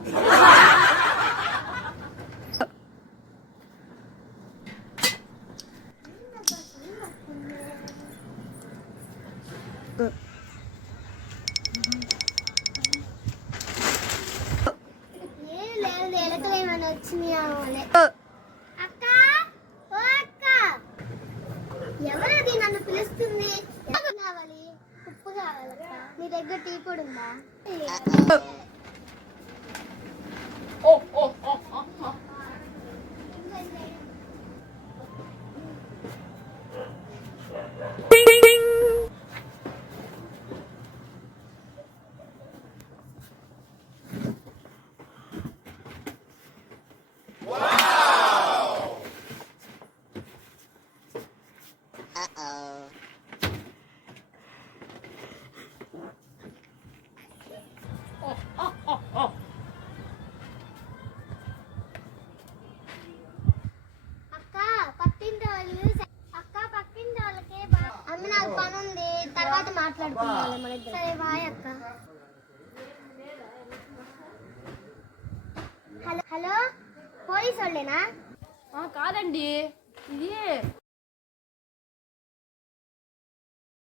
అక్క ఓ అక్క ఎవరది నన్ను పిలుస్తుంది? కావాలి ఉప్పు కావాలి. నీ దగ్గర టీ పొడి ఉందా? తర్వాత మాట్లాడుకుందాం. సరే బాయ్ అక్క. హలో హలో పోలీసు వాళ్ళేనా? కాదండి, ఇది